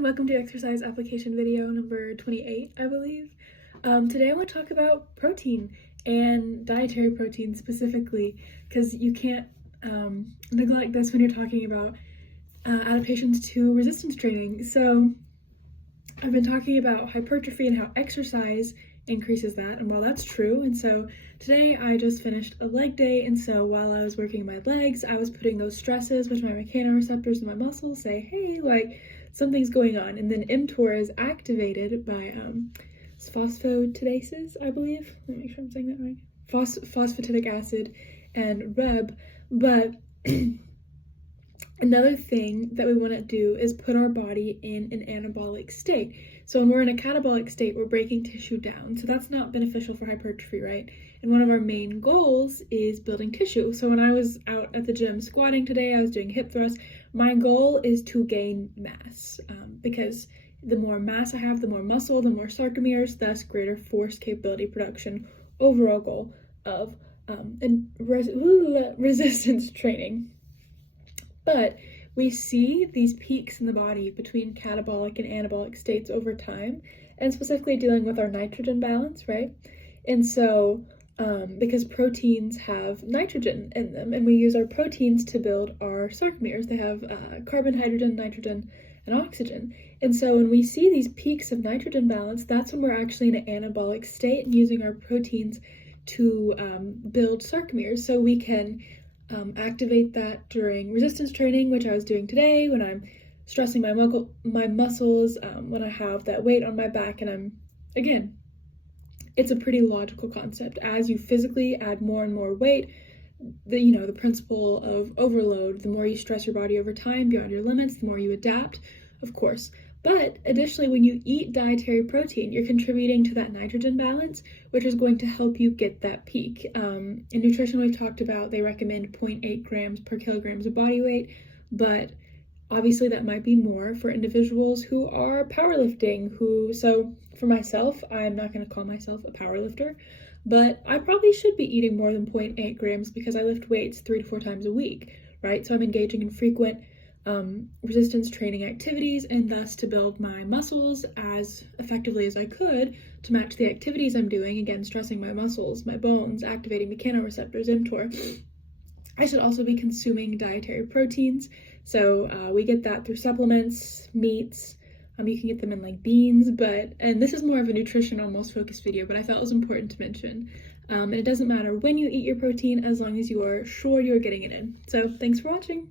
and welcome to exercise application video number 28, I believe. Today I want to talk about protein and dietary protein specifically, because you can't neglect this when you're talking about adaptations to resistance training. So I've been talking about hypertrophy and how exercise increases that, and well, that's true. And so today I just finished a leg day, and so while I was working my legs, I was putting those stresses, which my mechanoreceptors in my muscles say, hey, like, something's going on. And then mTOR is activated by phosphatidases, I believe. Let me make sure I'm saying that right. Phosphatidic acid and Reb. But another thing that we want to do is put our body in an anabolic state. So when we're in a catabolic state, we're breaking tissue down. So that's not beneficial for hypertrophy, right? And one of our main goals is building tissue. So when I was out at the gym squatting today, I was doing hip thrusts. My goal is to gain mass because the more mass I have, the more muscle, the more sarcomeres, thus greater force capability production. Overall goal of resistance training. But we see these peaks in the body between catabolic and anabolic states over time, and specifically dealing with our nitrogen balance, right? And so, because proteins have nitrogen in them, and we use our proteins to build our sarcomeres. They have carbon, hydrogen, nitrogen, and oxygen. And so when we see these peaks of nitrogen balance, that's when we're actually in an anabolic state and using our proteins to build sarcomeres. So we can activate that during resistance training, which I was doing today when I'm stressing my muscles, when I have that weight on my back, and again, it's a pretty logical concept. As you physically add more and more weight, the principle of overload, the more you stress your body over time beyond your limits, the more you adapt, of course. But additionally, when you eat dietary protein, you're contributing to that nitrogen balance, which is going to help you get that peak. In nutrition, we've talked about they recommend 0.8 grams per kilograms of body weight, but obviously that might be more for individuals who are powerlifting, so for myself, I'm not going to call myself a powerlifter, but I probably should be eating more than 0.8 grams because I lift weights 3 to 4 times a week, right? So I'm engaging in frequent resistance training activities, and thus to build my muscles as effectively as I could to match the activities I'm doing, again, stressing my muscles, my bones, activating mechanoreceptors, mTOR. I should also be consuming dietary proteins. So we get that through supplements, meats. You can get them in like beans, and this is more of a nutrition almost focused video, but I felt it was important to mention. And it doesn't matter when you eat your protein as long as you are sure you're getting it in. So thanks for watching.